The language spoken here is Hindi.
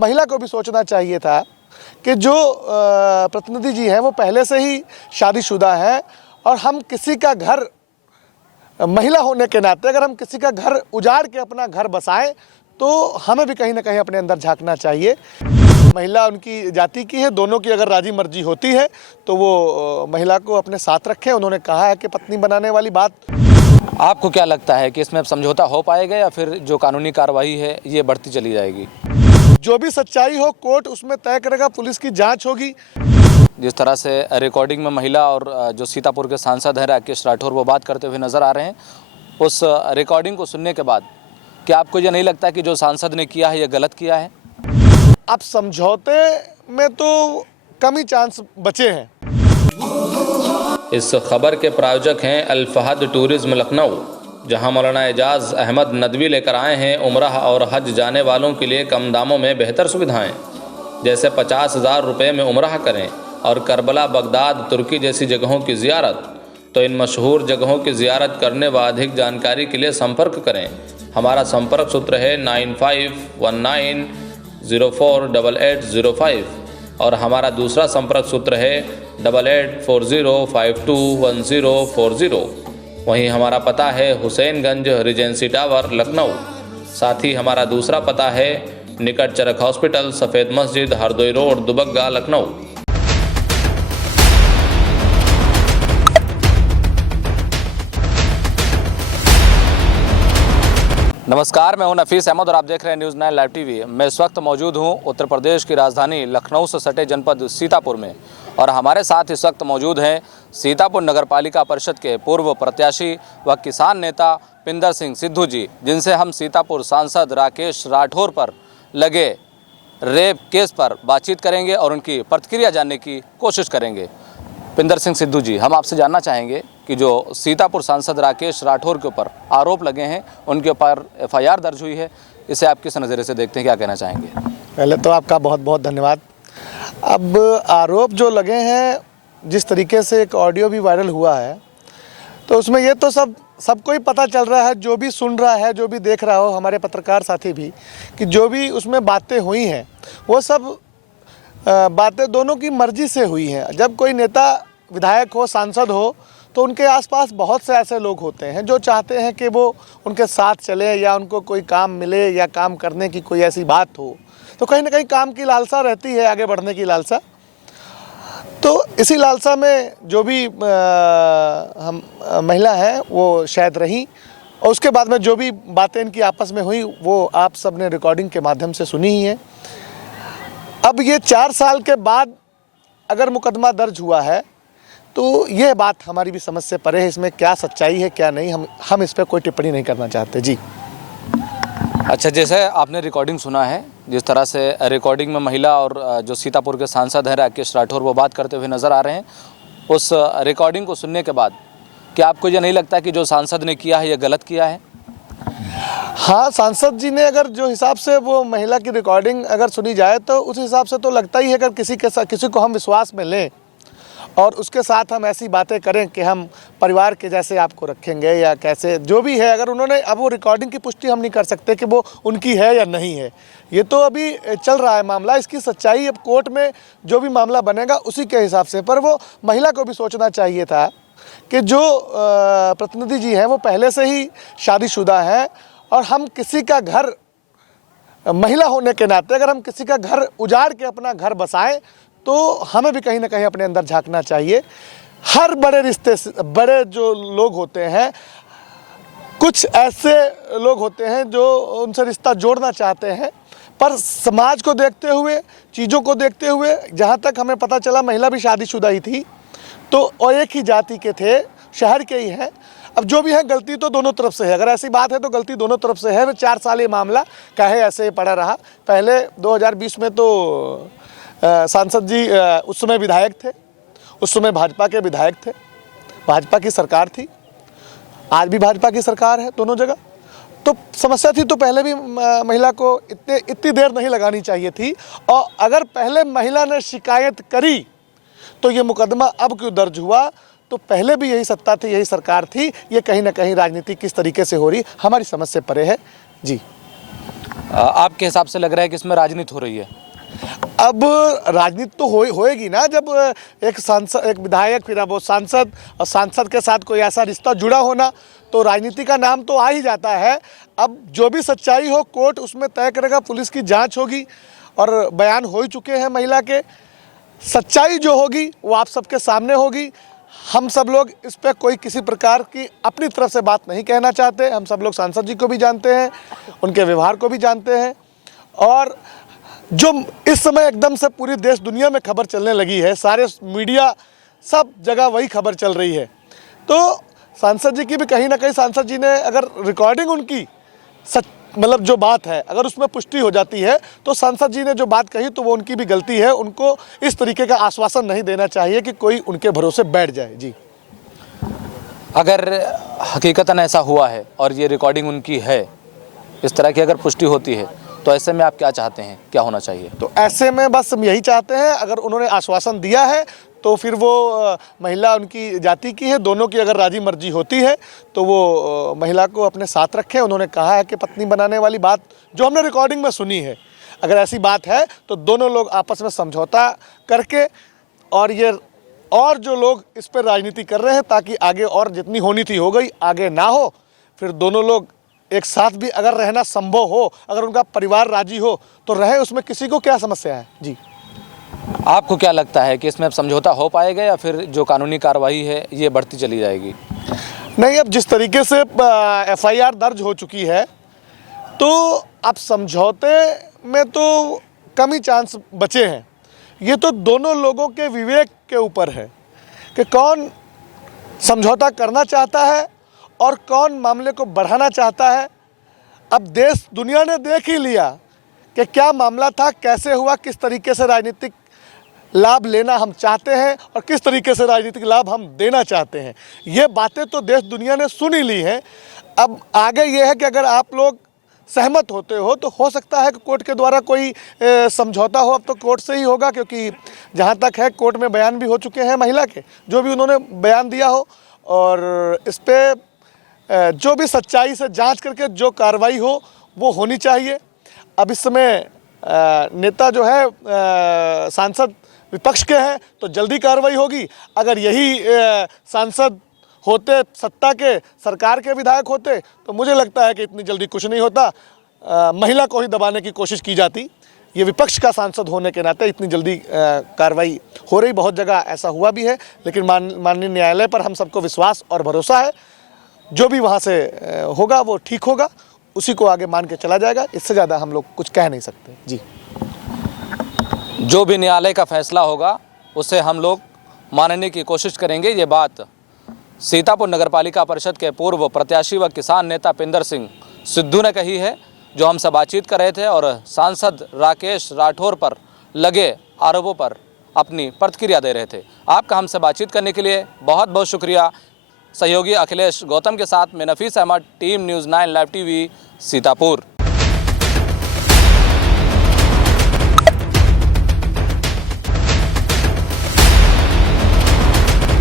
महिला को भी सोचना चाहिए था कि जो प्रतिनिधि जी हैं वो पहले से ही शादीशुदा हैं और हम किसी का घर, महिला होने के नाते अगर हम किसी का घर उजाड़ के अपना घर बसाएं तो हमें भी कहीं ना कहीं अपने अंदर झांकना चाहिए। महिला उनकी जाति की है, दोनों की अगर राजी मर्जी होती है तो वो महिला को अपने साथ रखें। उन्होंने कहा है कि पत्नी बनाने वाली बात। आपको क्या लगता है कि इसमें अब समझौता हो पाएगा या फिर जो कानूनी कार्रवाई है ये बढ़ती चली जाएगी? जो भी सच्चाई हो कोर्ट उसमें तय करेगा, पुलिस की जांच होगी। जिस तरह से रिकॉर्डिंग में महिला और जो सीतापुर के सांसद हैं राकेश राठौर वो बात करते हुए नज़र आ रहे हैं, उस रिकॉर्डिंग को सुनने के बाद क्या आपको ये नहीं लगता कि जो सांसद ने किया है ये गलत किया है? अब समझौते में तो कम ही चांस बचे हैं। इस खबर के प्रायोजक हैं अल फहद टूरिज्म लखनऊ, जहां मौलाना एजाज अहमद नदवी लेकर आए हैं उम्रह और हज जाने वालों के लिए कम दामों में बेहतर सुविधाएं, जैसे 50,000 रुपये में उम्रह करें और करबला, बगदाद, तुर्की जैसी जगहों की ज़ियारत। तो इन मशहूर जगहों की ज़ियारत करने व अधिक जानकारी के लिए संपर्क करें। हमारा संपर्क सूत्र है 9519048805 और हमारा दूसरा संपर्क सूत्र है 8840521040। वहीं हमारा पता है हुसैनगंज रिजेंसी टावर लखनऊ। साथ ही हमारा दूसरा पता है निकट चरक हॉस्पिटल, सफ़ेद मस्जिद, हरदोई रोड, दुबग्गा, लखनऊ। नमस्कार, मैं हूं नफीस अहमद और आप देख रहे हैं न्यूज़ 9 लाइव टीवी। मैं इस वक्त मौजूद हूं उत्तर प्रदेश की राजधानी लखनऊ से सटे जनपद सीतापुर में और हमारे साथ इस वक्त मौजूद हैं सीतापुर नगर पालिका परिषद के पूर्व प्रत्याशी व किसान नेता पिंदर सिंह सिद्धू जी, जिनसे हम सीतापुर सांसद राकेश राठौर पर लगे रेप केस पर बातचीत करेंगे और उनकी प्रतिक्रिया जानने की कोशिश करेंगे। पिंदर सिंह सिद्धू जी, हम आपसे जानना चाहेंगे कि जो सीतापुर सांसद राकेश राठौर के ऊपर आरोप लगे हैं, उनके ऊपर FIR दर्ज हुई है, इसे आप किस नज़रिए से देखते हैं, क्या कहना चाहेंगे? पहले तो आपका बहुत बहुत धन्यवाद। अब आरोप जो लगे हैं, जिस तरीके से एक ऑडियो भी वायरल हुआ है, तो उसमें ये तो सबको ही पता चल रहा है, जो भी सुन रहा है, जो भी देख रहा हो, हमारे पत्रकार साथी भी, कि जो भी उसमें बातें हुई हैं वो सब बातें दोनों की मर्जी से हुई हैं। जब कोई नेता, विधायक हो, सांसद हो, तो उनके आसपास बहुत से ऐसे लोग होते हैं जो चाहते हैं कि वो उनके साथ चले या उनको कोई काम मिले या काम करने की कोई ऐसी बात हो, तो कहीं ना कहीं काम की लालसा रहती है, आगे बढ़ने की लालसा। तो इसी लालसा में जो भी हम महिला हैं वो शायद रहीं, और उसके बाद में जो भी बातें इनकी आपस में हुई वो आप सब ने रिकॉर्डिंग के माध्यम से सुनी ही है। अब ये 4 साल के बाद अगर मुकदमा दर्ज हुआ है तो ये बात हमारी भी समझ से परे है। इसमें क्या सच्चाई है क्या नहीं, हम इस पर कोई टिप्पणी नहीं करना चाहते जी। अच्छा, जैसे आपने रिकॉर्डिंग सुना है, जिस तरह से रिकॉर्डिंग में महिला और जो सीतापुर के सांसद हैं राकेश राठौर वो बात करते हुए नज़र आ रहे हैं, उस रिकॉर्डिंग को सुनने के बाद क्या आपको ये नहीं लगता कि जो सांसद ने किया है ये गलत किया है? हाँ, सांसद जी ने अगर जो हिसाब से वो महिला की रिकॉर्डिंग अगर सुनी जाए तो उस हिसाब से तो लगता ही है अगर किसी को हम विश्वास में लें और उसके साथ हम ऐसी बातें करें कि हम परिवार के जैसे आपको रखेंगे या कैसे, जो भी है, अगर उन्होंने, अब वो रिकॉर्डिंग की पुष्टि हम नहीं कर सकते कि वो उनकी है या नहीं है, ये तो अभी चल रहा है मामला। इसकी सच्चाई अब कोर्ट में जो भी मामला बनेगा उसी के हिसाब से। पर वो महिला को भी सोचना चाहिए था कि जो प्रतिनिधि जी हैं वो पहले से ही शादीशुदा हैं और हम किसी का घर, महिला होने के नाते अगर हम किसी का घर उजाड़ के अपना घर बसाएं तो हमें भी कहीं ना कहीं अपने अंदर झांकना चाहिए। हर बड़े रिश्ते से, बड़े जो लोग होते हैं, कुछ ऐसे लोग होते हैं जो उनसे रिश्ता जोड़ना चाहते हैं, पर समाज को देखते हुए, चीज़ों को देखते हुए, जहाँ तक हमें पता चला महिला भी शादीशुदा ही थी, तो और एक ही जाति के थे, शहर के ही हैं। अब जो भी है, गलती तो दोनों तरफ से है। अगर ऐसी बात है तो गलती दोनों तरफ से है। 4 साल ये मामला काहे ऐसे पड़ा रहा। पहले 2020 में तो सांसद जी उस समय विधायक थे, उस समय भाजपा के विधायक थे, भाजपा की सरकार थी, आज भी भाजपा की सरकार है, दोनों जगह। तो समस्या थी, तो पहले भी महिला को इतनी देर नहीं लगानी चाहिए थी। और अगर पहले महिला ने शिकायत करी तो ये मुकदमा अब क्यों दर्ज हुआ? तो पहले भी यही सत्ता थी, यही सरकार थी। ये कहीं ना कहीं राजनीति किस तरीके से हो रही, हमारी समझ से परे है जी। आपके हिसाब से लग रहा है कि इसमें राजनीति हो रही है? अब राजनीति तो होएगी ना, जब एक सांसद, एक विधायक, फिर अब वो सांसद, और सांसद के साथ कोई ऐसा रिश्ता जुड़ा होना, तो राजनीति का नाम तो आ ही जाता है। अब जो भी सच्चाई हो कोर्ट उसमें तय करेगा, पुलिस की जांच होगी और बयान हो ही चुके हैं महिला के। सच्चाई जो होगी वो आप सबके सामने होगी। हम सब लोग इस पर कोई किसी प्रकार की अपनी तरफ से बात नहीं कहना चाहते। हम सब लोग सांसद जी को भी जानते हैं, उनके व्यवहार को भी जानते हैं, और जो इस समय एकदम से पूरी देश दुनिया में खबर चलने लगी है, सारे मीडिया सब जगह वही खबर चल रही है, तो सांसद जी की भी कहीं ना कहीं, सांसद जी ने अगर रिकॉर्डिंग उनकी सच, मतलब जो बात है अगर उसमें पुष्टि हो जाती है, तो सांसद जी ने जो बात कही तो वो उनकी भी गलती है। उनको इस तरीके का आश्वासन नहीं देना चाहिए कि कोई उनके भरोसे बैठ जाए। जी, अगर हकीकतन ऐसा हुआ है और ये रिकॉर्डिंग उनकी है, इस तरह की अगर पुष्टि होती है, तो ऐसे में आप क्या चाहते हैं, क्या होना चाहिए? तो ऐसे में बस हम यही चाहते हैं, अगर उन्होंने आश्वासन दिया है तो फिर वो महिला उनकी जाति की है, दोनों की अगर राजी मर्जी होती है तो वो महिला को अपने साथ रखें। उन्होंने कहा है कि पत्नी बनाने वाली बात जो हमने रिकॉर्डिंग में सुनी है, अगर ऐसी बात है तो दोनों लोग आपस में समझौता करके, और जो लोग इस पर राजनीति कर रहे हैं ताकि आगे और जितनी होनी थी हो गई, आगे ना हो, फिर दोनों लोग एक साथ भी अगर रहना संभव हो, अगर उनका परिवार राजी हो तो रहे, उसमें किसी को क्या समस्या है। जी, आपको क्या लगता है कि इसमें अब समझौता हो पाएगा या फिर जो कानूनी कार्रवाई है ये बढ़ती चली जाएगी? नहीं, अब जिस तरीके से FIR दर्ज हो चुकी है, तो अब समझौते में तो कम ही चांस बचे हैं। ये तो दोनों लोगों के विवेक के ऊपर है कि कौन समझौता करना चाहता है और कौन मामले को बढ़ाना चाहता है। अब देश दुनिया ने देख ही लिया कि क्या मामला था, कैसे हुआ, किस तरीके से राजनीतिक लाभ लेना हम चाहते हैं और किस तरीके से राजनीतिक लाभ हम देना चाहते हैं। ये बातें तो देश दुनिया ने सुन ही ली हैं। अब आगे ये है कि अगर आप लोग सहमत होते हो तो हो सकता है कि कोर्ट के द्वारा कोई समझौता हो। अब तो कोर्ट से ही होगा, क्योंकि जहाँ तक है कोर्ट में बयान भी हो चुके हैं महिला के, जो भी उन्होंने बयान दिया हो, और इस पर जो भी सच्चाई से जांच करके जो कार्रवाई हो वो होनी चाहिए। अब इस समय नेता जो है सांसद विपक्ष के हैं, तो जल्दी कार्रवाई होगी। अगर यही सांसद होते सत्ता के, सरकार के विधायक होते, तो मुझे लगता है कि इतनी जल्दी कुछ नहीं होता, महिला को ही दबाने की कोशिश की जाती। ये विपक्ष का सांसद होने के नाते इतनी जल्दी कार्रवाई हो रही, बहुत जगह ऐसा हुआ भी है, लेकिन माननीय न्यायालय पर हम सबको विश्वास और भरोसा है। जो भी वहाँ से होगा वो ठीक होगा, उसी को आगे मान के चला जाएगा। इससे ज़्यादा हम लोग कुछ कह नहीं सकते। जी, जो भी न्यायालय का फैसला होगा उसे हम लोग मानने की कोशिश करेंगे। ये बात सीतापुर नगरपालिका परिषद के पूर्व प्रत्याशी व किसान नेता पिंदर सिंह सिद्धू ने कही है, जो हमसे बातचीत कर रहे थे और सांसद राकेश राठौर पर लगे आरोपों पर अपनी प्रतिक्रिया दे रहे थे। आपका हमसे बातचीत करने के लिए बहुत बहुत शुक्रिया। सहयोगी अखिलेश गौतम के साथ मैं Nafees Ahmad, team news 9 live TV, Sitapur.